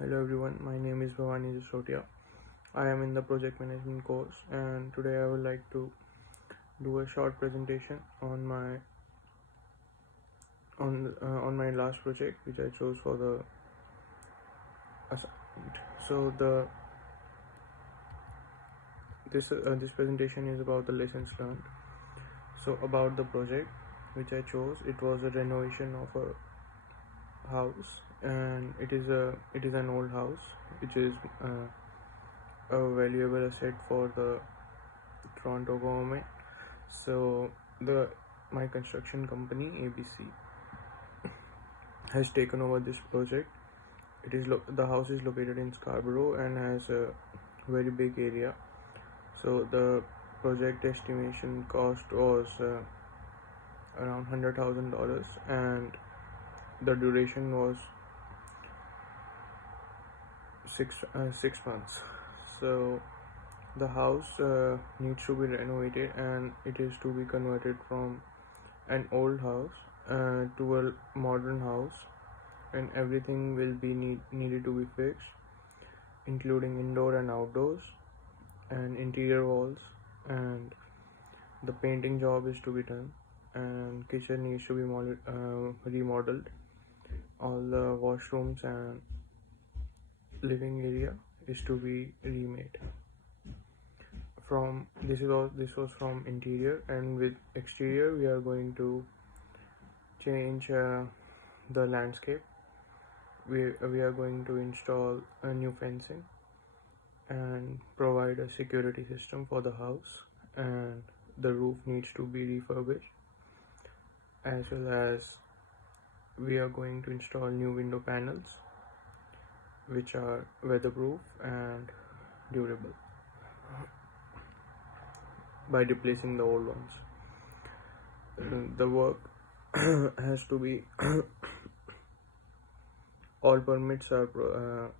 Hello everyone, my name is Bhavani Jasotia. I am in the project management course and today I would like to do a short presentation on my last project which I chose for the assignment. So this presentation is about the lessons learned. So about the project which I chose, it was a renovation of a house, and it is an old house which is a valuable asset for the Toronto government. So the my construction company ABC has taken over this project. The house is located in Scarborough and has a very big area. So the project estimation cost was around $100,000 and the duration was six months. So the house needs to be renovated and it is to be converted from an old house to a modern house, and everything will be needed to be fixed, including indoor and outdoors and interior walls, and the painting job is to be done, and kitchen needs to be remodeled. All the washrooms and living area is to be remade. From this was from interior, and with exterior we are going to change the landscape. We are going to install a new fencing and provide a security system for the house, and the roof needs to be refurbished, as well as we are going to install new window panels which are weatherproof and durable by replacing the old ones. The work has to be all permits will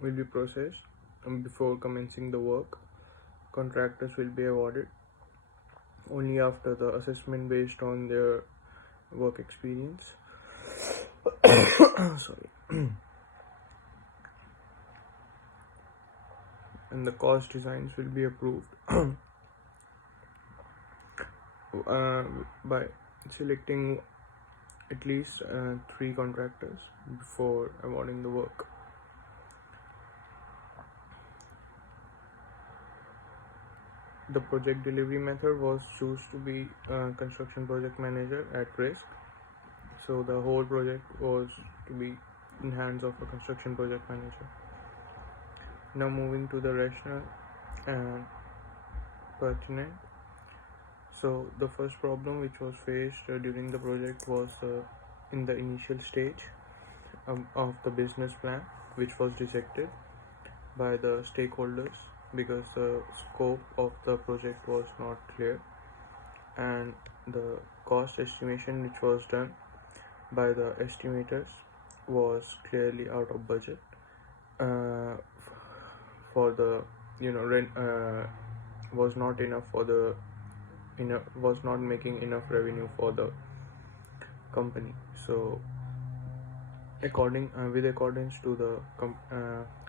be processed before commencing the work. Contractors will be awarded only after the assessment based on their work experience. Sorry. And the cost designs will be approved by selecting at least 3 contractors before awarding the work. The project delivery method was choose to be construction project manager at risk. So the whole project was to be in hands of a construction project manager. Now moving to the rationale and pertinent. So the first problem which was faced during the project was in the initial stage of the business plan, which was rejected by the stakeholders because the scope of the project was not clear, and the cost estimation which was done by the estimators was clearly out of budget for the rent was not enough for the was not making enough revenue for the company. So with accordance to the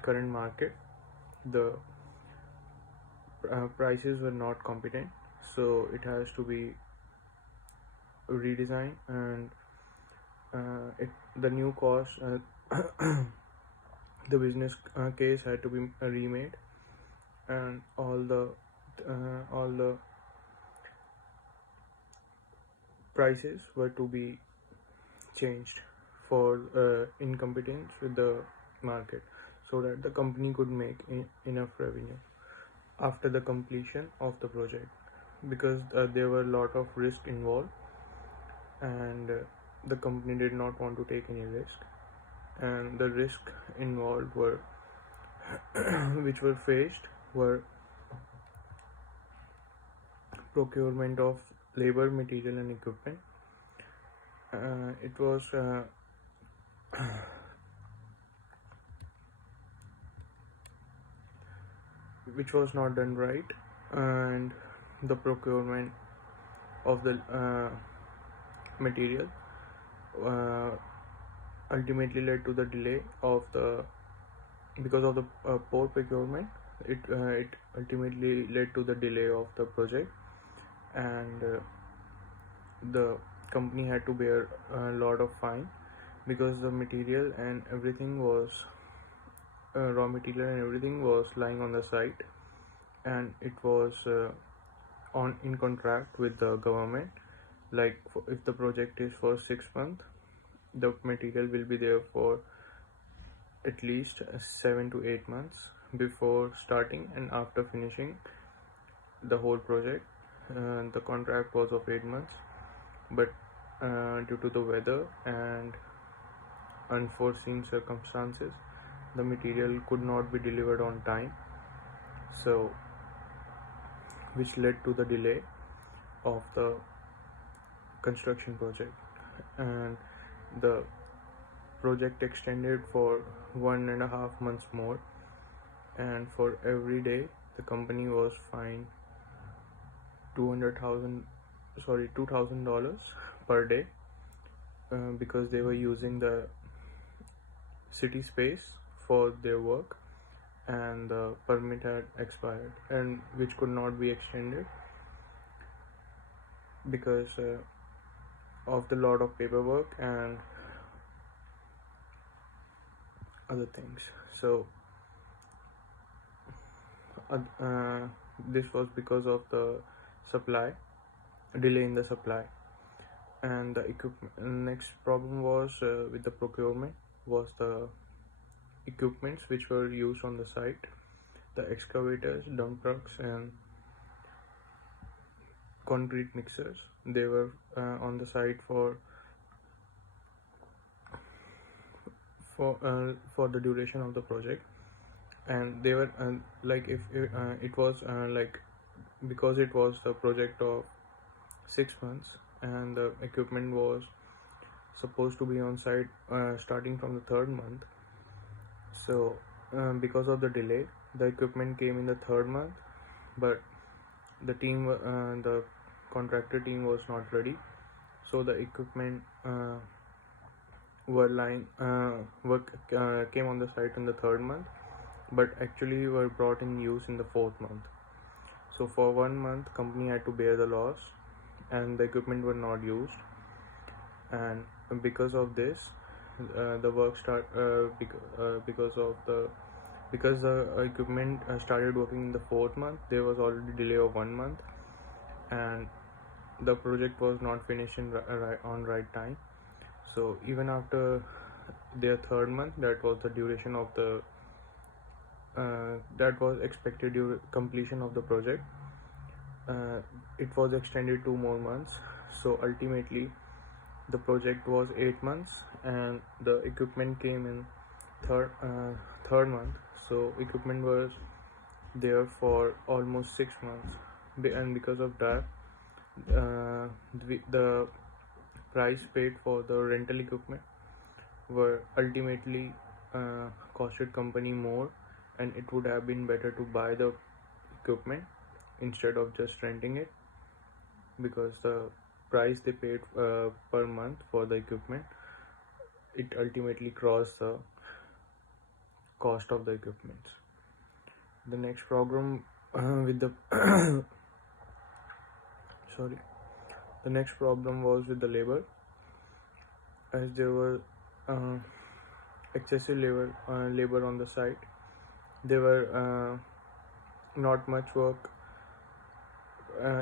current market, the prices were not competent, so it has to be redesigned, and the new cost the business case had to be remade, and all the prices were to be changed for incompetence with the market, so that the company could make enough revenue after the completion of the project, because there were a lot of risk involved, and the company did not want to take any risk, and the risk involved were which were faced were procurement of labor, material and equipment. It was which was not done right, and the procurement of the material ultimately led to the delay of the because of the poor procurement, it ultimately led to the delay of the project, and the company had to bear a lot of fine because the material and everything was raw material and everything was lying on the site, and it was on in contract with the government. Like if the project is for 6 months, the material will be there for at least 7 to 8 months before starting and after finishing the whole project. The contract was of 8 months, but due to the weather and unforeseen circumstances, the material could not be delivered on time, so which led to the delay of the construction project, and the project extended for 1.5 months more, and for every day the company was fined 2,000 per day because they were using the city space for their work, and the permit had expired, and which could not be extended because of the lot of paperwork and other things. So this was because of the supply delay in the supply. And the next problem was with the procurement was the equipments which were used on the site, the excavators, dump trucks, and concrete mixers. They were on the site for the duration of the project, and they were like if it was like because it was the project of 6 months, and the equipment was supposed to be on site starting from the third month. So because of the delay, the equipment came in the third month, but the contractor team was not ready, so the equipment came on the site in the third month, but actually were brought in use in the fourth month. So for 1 month, company had to bear the loss, and the equipment were not used, and because of this, the work start because the equipment started working in the fourth month. There was already delay of 1 month, and the project was not finished on right time. So even after their third month, that was the duration of the that was expected completion of the project. It was extended 2 more months. So ultimately, the project was 8 months, and the equipment came in third month. So equipment was there for almost 6 months, and because of that, the price paid for the rental equipment were ultimately costed company more, and it would have been better to buy the equipment instead of just renting it, because the price they paid per month for the equipment, it ultimately crossed the cost of the equipment. The next problem with the sorry the next problem was with the labor, as there were uh, excessive labor on the site. There were not much work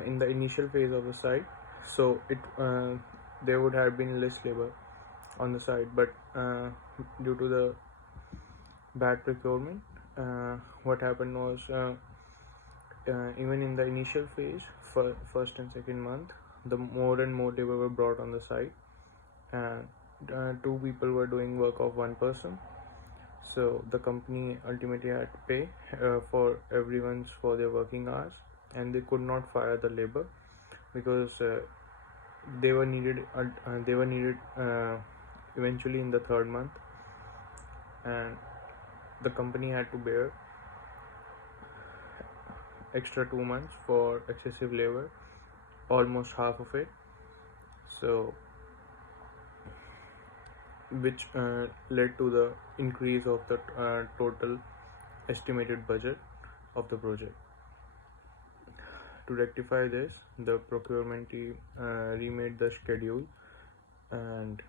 in the initial phase of the site, so there would have been less labor on the site, but due to the bad procurement, what happened was even in the initial phase, for first and second month, the more and more labor were brought on the site, and two people were doing work of one person. So the company ultimately had to pay for their working hours, and they could not fire the labor because they were needed. They were needed eventually in the third month, and the company had to bear extra 2 months for excessive labor, almost half of it. So which led to the increase of the total estimated budget of the project. To rectify this, the procurement team remade the schedule and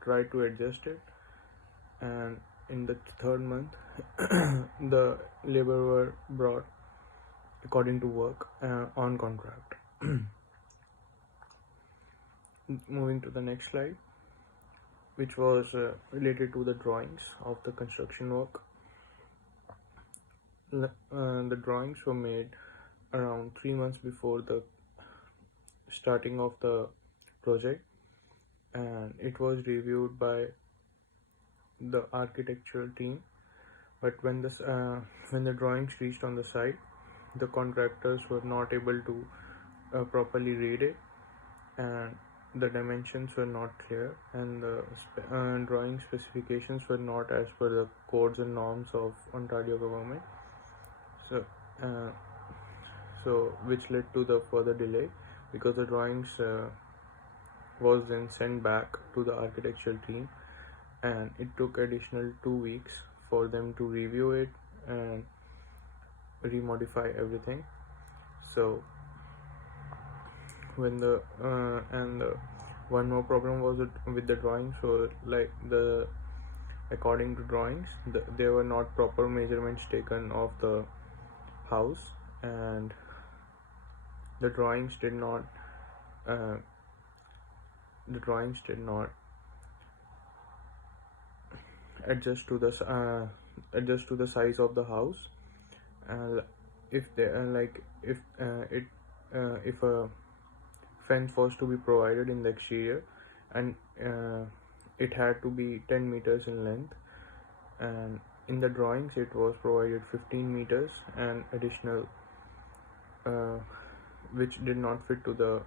tried to adjust it, and in the third month the labor were brought according to work on contract. Moving to the next slide, which was related to the drawings of the construction work. The drawings were made around 3 months before the starting of the project, and it was reviewed by the architectural team. But when the drawings reached on the site, the contractors were not able to properly read it, and the dimensions were not clear, and the drawing specifications were not as per the codes and norms of Ontario government. So, uh, which led to the further delay, because the drawings was then sent back to the architectural team, and it took additional 2 weeks for them to review it and remodify everything. So when the one more problem was with the drawings. So like according to drawings, there were not proper measurements taken of the house, and the drawings did not uh, adjust to the size of the house. If they if a fence was to be provided in the exterior, and it had to be 10 meters in length, and in the drawings it was provided 15 meters and additional, which did not fit to the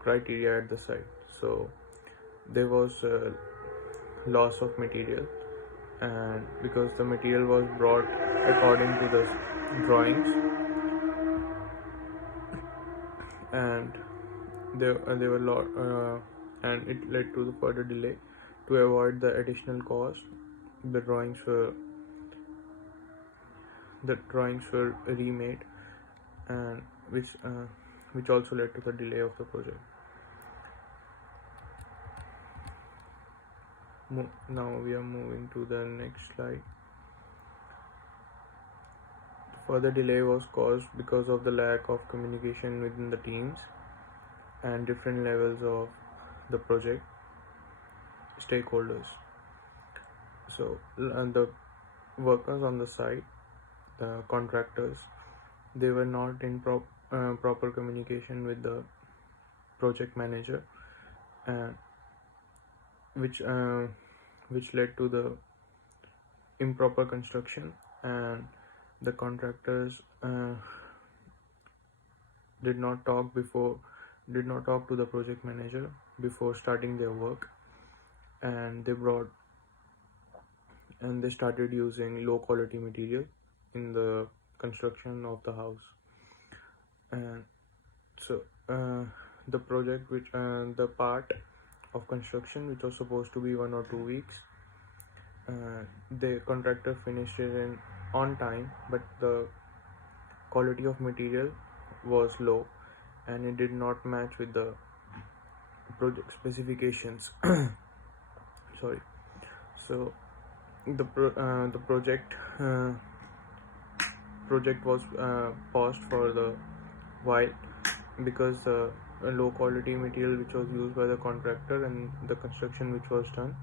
criteria at the site. So there was a loss of material, and because the material was brought according to the drawings, and there were and it led to the further delay. To avoid the additional cost, the drawings were remade, and which also led to the delay of the project. Now we are moving to the next slide. Further delay was caused because of the lack of communication within the teams and different levels of the project stakeholders. So the workers on the site, the contractors, they were not in proper communication with the project manager, which led to the improper construction, and the contractors did not talk to the project manager before starting their work, and they started using low quality material in the construction of the house. And so the project the part of construction which was supposed to be 1 or 2 weeks, the contractor finished it on time, but the quality of material was low, and it did not match with the project specifications. Sorry. So the project was paused for the while, because the low quality material which was used by the contractor and the construction which was done,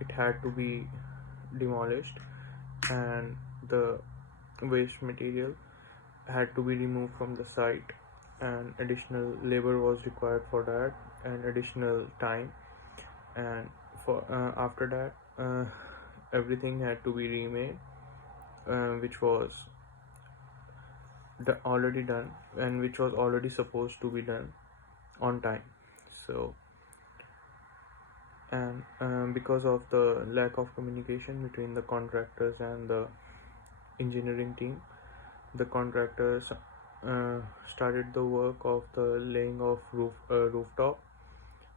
it had to be demolished, and the waste material had to be removed from the site, and additional labor was required for that, and additional time, and for after that everything had to be remade, which was already done, and which was already supposed to be done on time. So, and because of the lack of communication between the contractors and the engineering team, the contractors started the work of the laying of rooftop,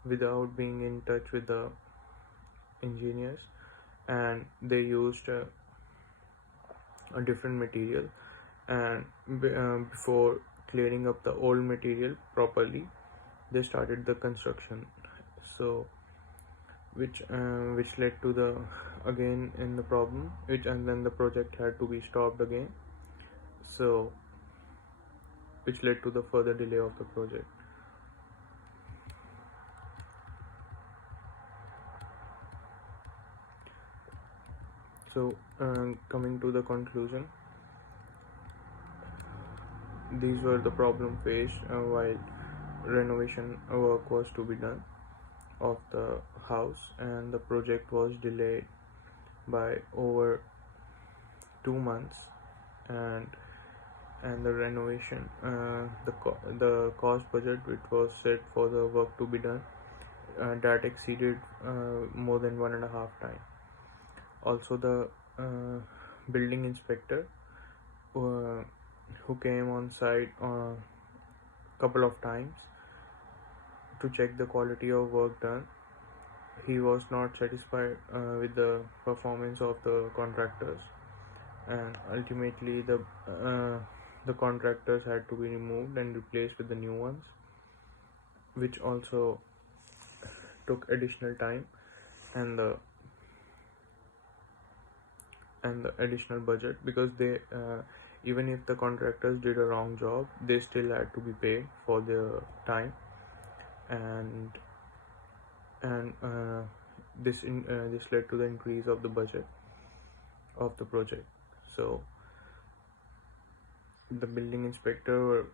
without being in touch with the engineers, and they used a different material, and before clearing up the old material properly, they started the construction. So which led to the again in the problem, which and then the project had to be stopped again, so which led to the further delay of the project. So coming to the conclusion, these were the problem faced while renovation work was to be done of the house, and the project was delayed by over 2 months, and the renovation the cost budget which was set for the work to be done, that exceeded more than 1.5 times. Also, the building inspector uh, who came on site a couple of times to check the quality of work done, he was not satisfied with the performance of the contractors, and ultimately the contractors had to be removed and replaced with the new ones, which also took additional time, and the additional budget, because they even if the contractors did a wrong job, they still had to be paid for their time, and this led to the increase of the budget of the project. So the building inspector,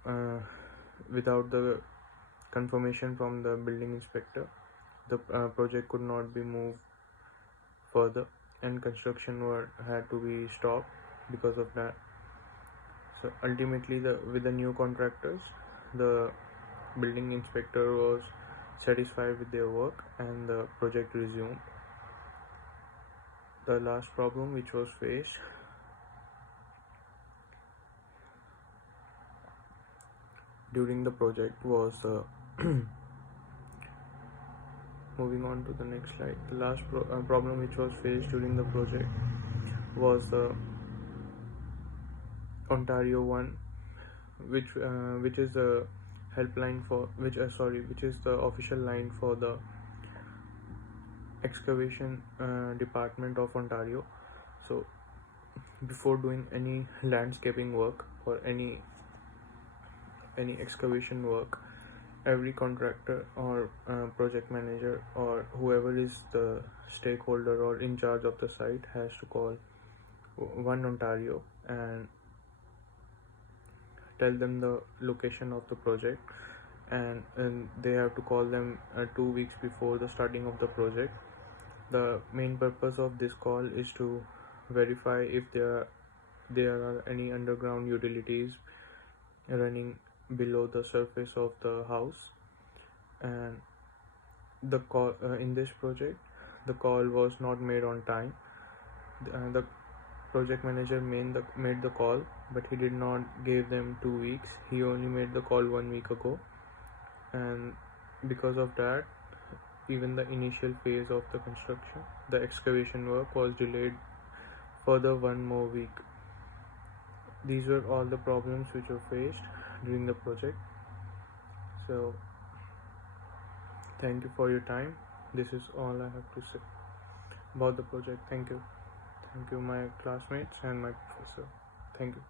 without the confirmation from the building inspector, the project could not be moved further, and construction had to be stopped because of that. So ultimately, with the new contractors, the building inspector was satisfied with their work, and the project resumed. The last problem which was faced during the project was moving on to the next slide. The last problem which was faced during the project was the Ontario one, which is the helpline for which is the official line for the excavation department of Ontario. So before doing any landscaping work or any excavation work, every contractor or project manager or whoever is the stakeholder or in charge of the site has to call One Ontario and tell them the location of the project, and they have to call them 2 weeks before the starting of the project. The main purpose of this call is to verify if there are any underground utilities running below the surface of the house. And the call in this project, the call was not made on time. The project manager made the call, but he did not give them 2 weeks. He only made the call 1 week ago, and because of that, even the initial phase of the construction, the excavation work, was delayed further 1 more week. These were all the problems which were faced during the project. So thank you for your time. This is all I have to say about the project. Thank you, my classmates and my professor. Thank you.